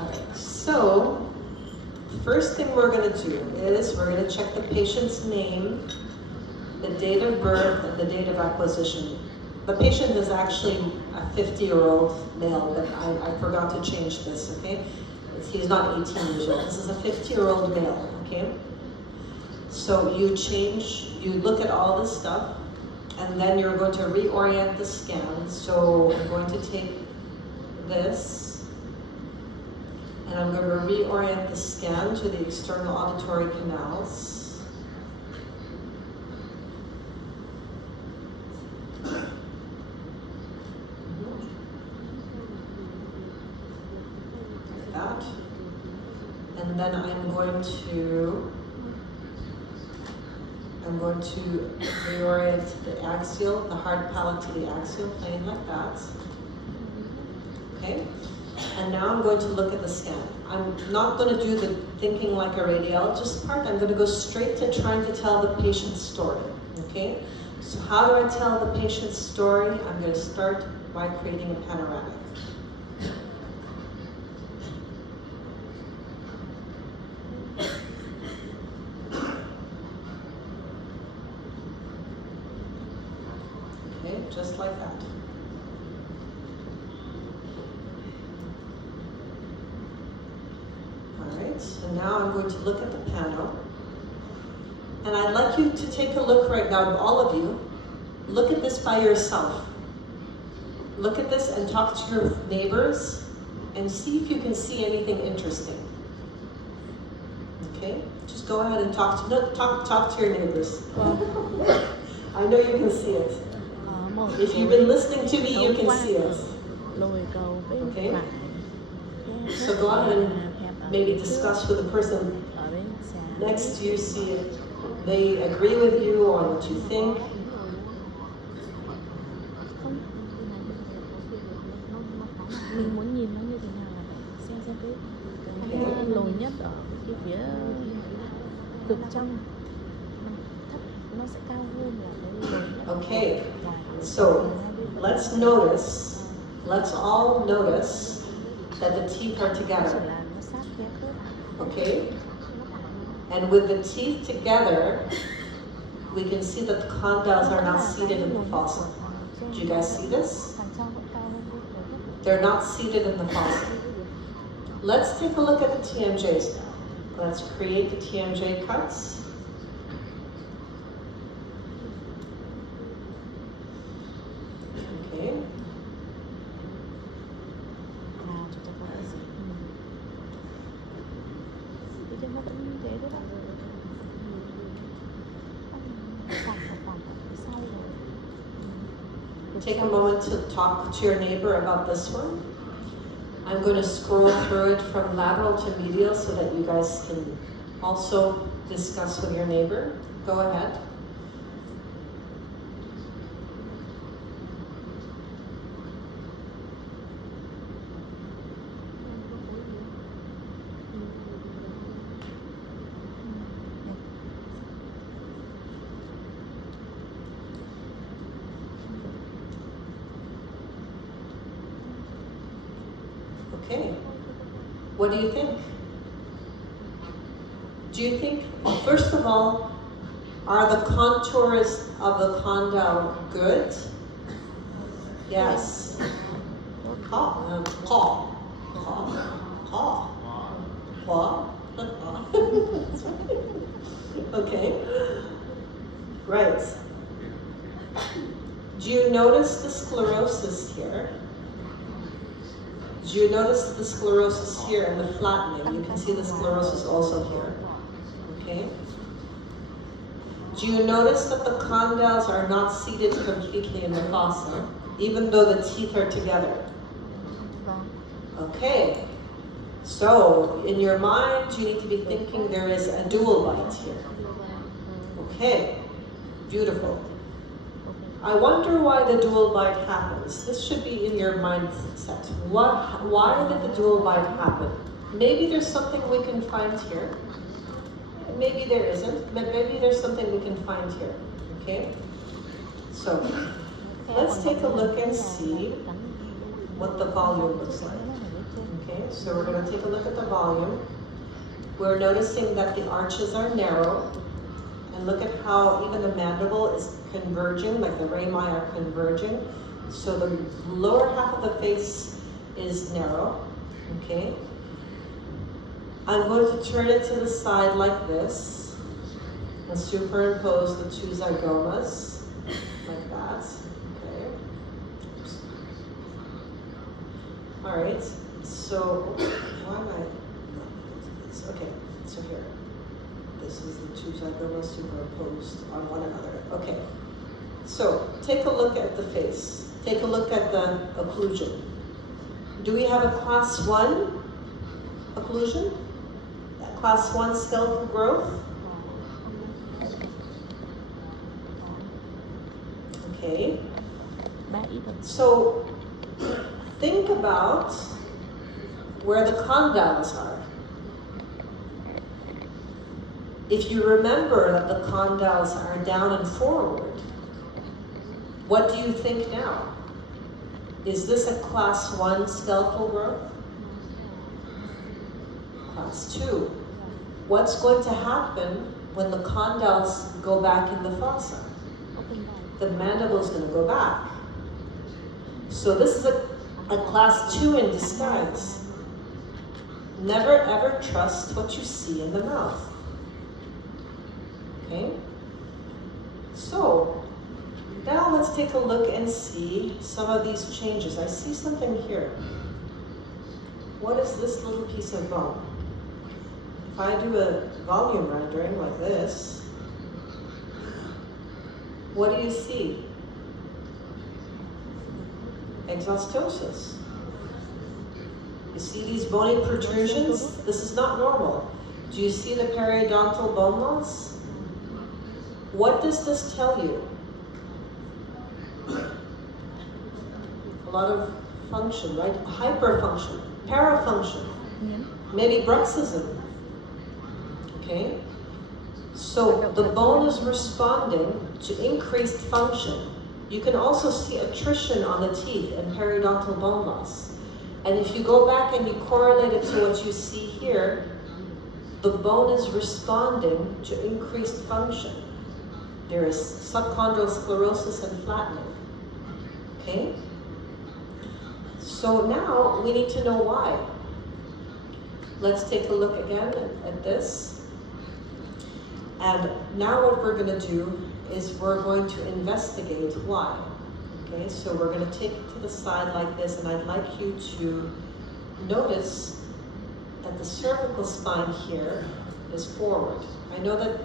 Alright, so first thing we're going to do is we're going to check the patient's name, the date of birth, and the date of acquisition. The patient is actually a 50-year-old male, but I forgot to change this, okay? He's not 18 years old. This is a 50-year-old male, okay? So you look at all this stuff, and then you're going to reorient the scan. So I'm going to take this, and I'm going to reorient the scan to the external auditory canals. Like that. And then I'm going to reorient the axial, the hard palate to the axial plane like that. Okay? And now I'm going to look at the scan. I'm not going to do the thinking like a radiologist part. I'm going to go straight to trying to tell the patient's story. Okay? So how do I tell the patient's story? I'm going to start by creating a panoramic. Okay, just like that. And now I'm going to look at the panel. And I'd like you to take a look right now, all of you. Look at this by yourself. Look at this and talk to your neighbors and see if you can see anything interesting. Okay? Just go ahead and talk to your neighbors. I know you can see it. If you've been listening to me, you can see it. Okay? So go ahead and maybe discuss with the person next to you, see if they agree with you on what you think. Mình muốn nhìn nó như thế nào là phải xem cái lồi nhất ở cái phía cực trong thấp, nó sẽ cao hơn là cái lồi nhất. Okay, so let's all notice that the teeth are together. Okay? And with the teeth together, we can see that the condyles are not seated in the fossa. Do you guys see this? They're not seated in the fossa. Let's take a look at the TMJs now. Let's create the TMJ cuts. Okay. Take a moment to talk to your neighbor about this one. I'm going to scroll through it from lateral to medial so that you guys can also discuss with your neighbor. Go ahead. Okay, what do you think? Do you think, first of all, are the contours of the condyle good? Yes. Okay, right. Do you notice the sclerosis here? Do you notice the sclerosis here and the flattening? You can see the sclerosis also here. Okay? Do you notice that the condyles are not seated completely in the fossa, even though the teeth are together? Okay. So, in your mind, you need to be thinking there is a dual bite here. Okay. Beautiful. I wonder why the dual bite happens. This should be in your mindset. Why did the dual bite happen? Maybe there's something we can find here. Maybe there isn't, but maybe there's something we can find here. Okay? So, let's take a look and see what the volume looks like. Okay, so we're going to take a look at the volume. We're noticing that the arches are narrow, and look at how even the mandible is converging, like the rami are converging. So the lower half of the face is narrow, okay? I'm going to turn it to the side like this and superimpose the two zygomas like that, okay? Oops. All right, so why am I? Okay, so here, this is the two zygomas superimposed on one another. Okay, so take a look at the face. Take a look at the occlusion. Do we have a class 1 occlusion? A class 1 skeletal growth? Okay. So think about where the condyles are. If you remember that the condyles are down and forward, what do you think now? Is this a class 1 skeletal growth? Class 2. What's going to happen when the condyles go back in the fossa? The mandible is going to go back. So this is a class 2 in disguise. Never ever trust what you see in the mouth. Okay? So, now let's take a look and see some of these changes. I see something here. What is this little piece of bone? If I do a volume rendering like this, what do you see? Exostosis. You see these bony protrusions? This is not normal. Do you see the periodontal bone loss? What does this tell you? A lot of function, right? Hyperfunction, parafunction, maybe bruxism. Okay? So the bone is responding to increased function. You can also see attrition on the teeth and periodontal bone loss. And if you go back and you correlate it to what you see here, the bone is responding to increased function. There is subchondral sclerosis and flattening. Okay? So now we need to know why. Let's take a look again at this. And now what we're going to do is we're going to investigate why. Okay, so we're going to take it to the side like this, and I'd like you to notice that the cervical spine here is forward. I know that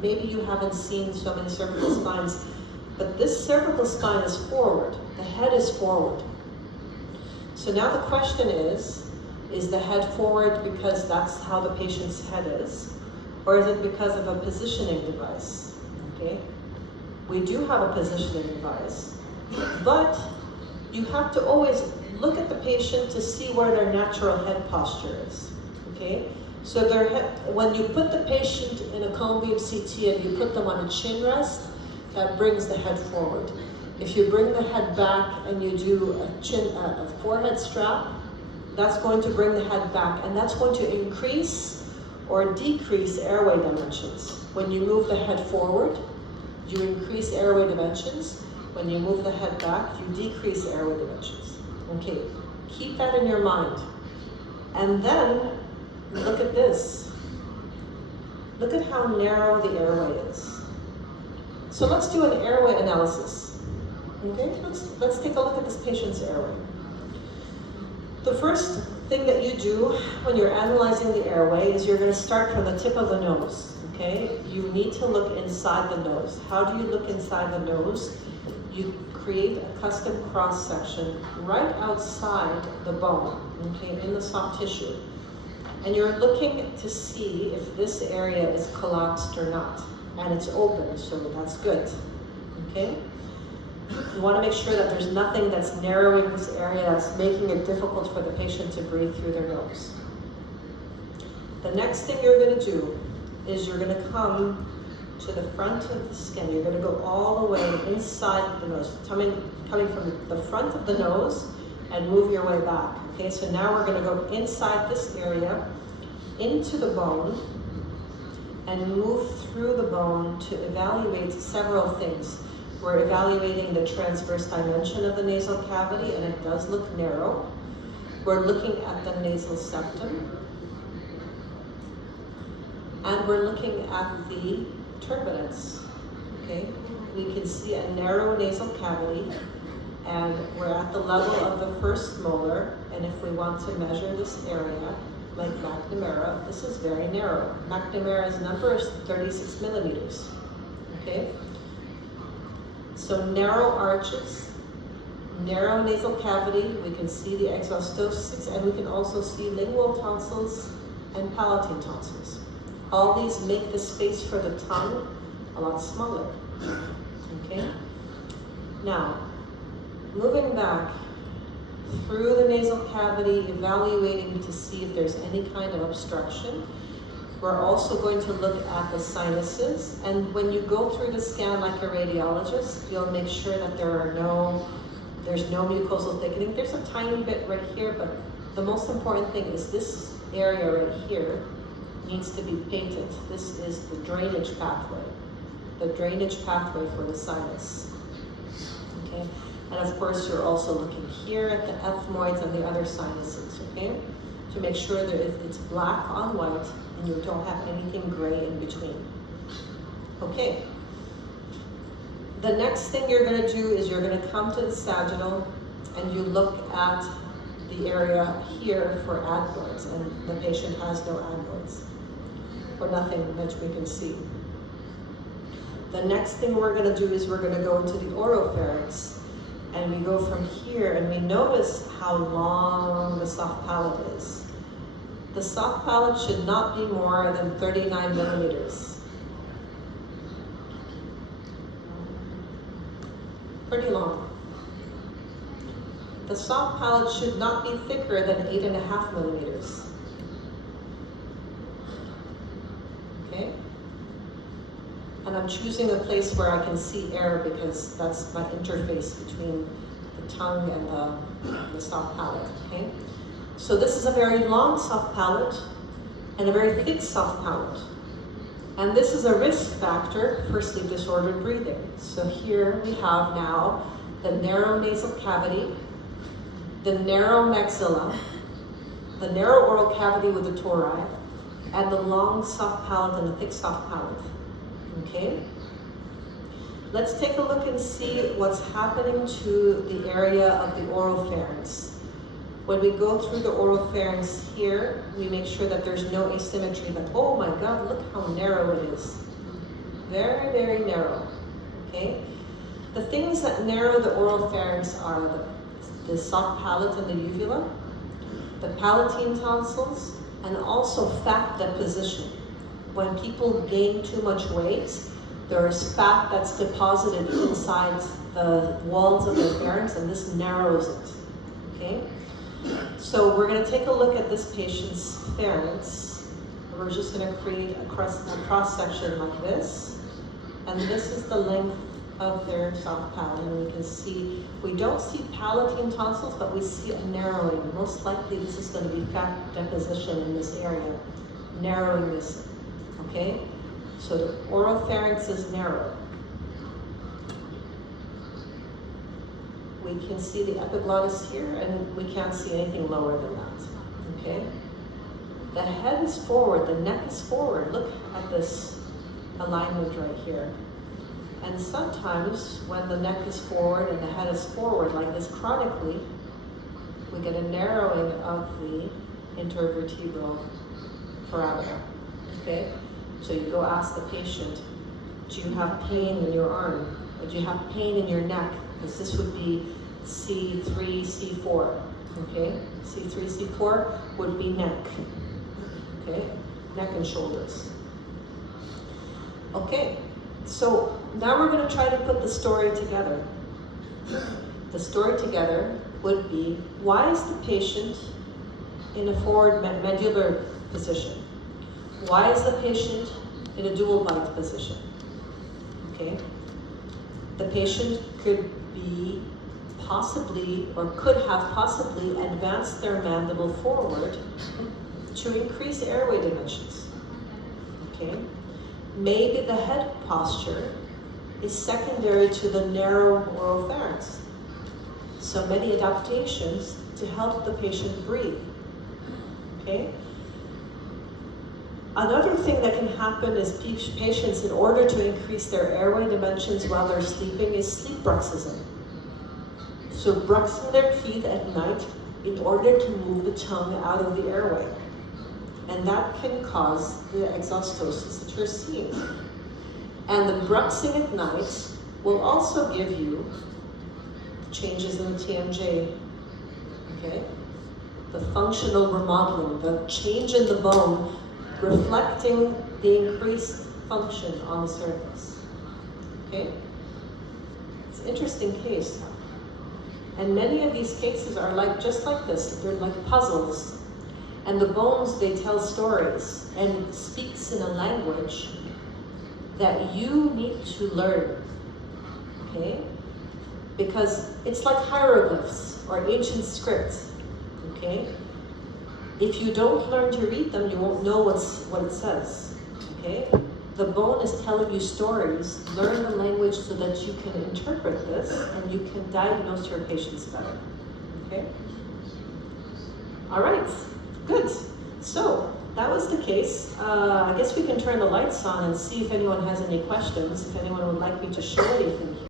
maybe you haven't seen so many cervical spines, but this cervical spine is forward. The head is forward. So now the question is the head forward because that's how the patient's head is? Or is it because of a positioning device? Okay? We do have a positioning device, but you have to always look at the patient to see where their natural head posture is. Okay? So when you put the patient in a cone beam CT and you put them on a chin rest, that brings the head forward. If you bring the head back and you do a forehead strap, that's going to bring the head back, and that's going to increase or decrease airway dimensions. When you move the head forward, you increase airway dimensions. When you move the head back, you decrease airway dimensions. Okay, keep that in your mind. And then, look at this. Look at how narrow the airway is. So let's do an airway analysis. Okay, let's take a look at this patient's airway. The first thing that you do when you're analyzing the airway is you're going to start from the tip of the nose. Okay, you need to look inside the nose. How do you look inside the nose? You create a custom cross section right outside the bone, okay, in the soft tissue. And you're looking to see if this area is collapsed or not. And it's open, so that's good. Okay? You want to make sure that there's nothing that's narrowing this area, that's making it difficult for the patient to breathe through their nose. The next thing you're going to do is you're going to come to the front of the skin. You're going to go all the way inside the nose, coming from the front of the nose, and move your way back. Okay, so now we're going to go inside this area, into the bone, and move through the bone to evaluate several things. We're evaluating the transverse dimension of the nasal cavity, and it does look narrow. We're looking at the nasal septum, and we're looking at the turbinates. Okay, we can see a narrow nasal cavity, and we're at the level of the first molar, and if we want to measure this area, like McNamara, this is very narrow. McNamara's number is 36 millimeters, okay? So narrow arches, narrow nasal cavity, we can see the exostosis, and we can also see lingual tonsils and palatine tonsils. All these make the space for the tongue a lot smaller, okay? Now, moving back through the nasal cavity, evaluating to see if there's any kind of obstruction. We're also going to look at the sinuses, and when you go through the scan like a radiologist, you'll make sure that there's no mucosal thickening. There's a tiny bit right here, but the most important thing is this area right here needs to be painted. This is the drainage pathway for the sinus, okay? And of course, you're also looking here at the ethmoids and the other sinuses, okay? To make sure that it's black on white and you don't have anything gray in between. Okay. The next thing you're gonna do is you're gonna come to the sagittal and you look at the area here for adenoids, and the patient has no adenoids, or nothing that we can see. The next thing we're gonna do is we're gonna go into the oropharynx. And we go from here, and we notice how long the soft palate is. The soft palate should not be more than 39 millimeters. Pretty long. The soft palate should not be thicker than 8.5 millimeters. Okay? And I'm choosing a place where I can see air because that's my interface between the tongue and the soft palate, okay? So this is a very long soft palate and a very thick soft palate. And this is a risk factor for sleep disordered breathing. So here we have now the narrow nasal cavity, the narrow maxilla, the narrow oral cavity with the tori, and the long soft palate and the thick soft palate. Okay, let's take a look and see what's happening to the area of the oropharynx. When we go through the oropharynx here, we make sure that there's no asymmetry, but oh my God, look how narrow it is. Very, very narrow, okay? The things that narrow the oropharynx are the soft palate and the uvula, the palatine tonsils, and also fat deposition. When people gain too much weight, there's fat that's deposited inside the walls of the pharynx, and this narrows it, okay? So we're gonna take a look at this patient's pharynx. We're just gonna create a cross-section like this, and this is the length of their soft palate, and we can see, we don't see palatine tonsils, but we see a narrowing. Most likely this is gonna be fat deposition in this area, narrowing this. Okay, so the oropharynx is narrow. We can see the epiglottis here, and we can't see anything lower than that. Okay, the head is forward, the neck is forward. Look at this alignment right here. And sometimes when the neck is forward and the head is forward, like this chronically, we get a narrowing of the intervertebral foramina. Okay. So you go ask the patient, do you have pain in your arm? Or do you have pain in your neck? Because this would be C3, C4, okay? C3, C4 would be neck, okay? Neck and shoulders. Okay, so now we're gonna try to put the story together. The story together would be, why is the patient in a forward mandibular position? Why is the patient in a dual bite position? Okay. The patient could be possibly, or could have possibly, advanced their mandible forward to increase airway dimensions. Okay? Maybe the head posture is secondary to the narrow oropharynx. So many adaptations to help the patient breathe. Okay? Another thing that can happen is patients, in order to increase their airway dimensions while they're sleeping, is sleep bruxism. So bruxing their teeth at night in order to move the tongue out of the airway. And that can cause the exhaustosis that you're seeing. And the bruxing at night will also give you changes in the TMJ, okay? The functional remodeling, the change in the bone, reflecting the increased function on the surface, okay? It's an interesting case. And many of these cases are just like this. They're like puzzles. And the bones, they tell stories and speaks in a language that you need to learn, okay? Because it's like hieroglyphs or ancient scripts, okay? If you don't learn to read them, you won't know what it says, okay? The bone is telling you stories. Learn the language so that you can interpret this and you can diagnose your patients better, okay? All right, good. So that was the case. I guess we can turn the lights on and see if anyone has any questions, if anyone would like me to show anything.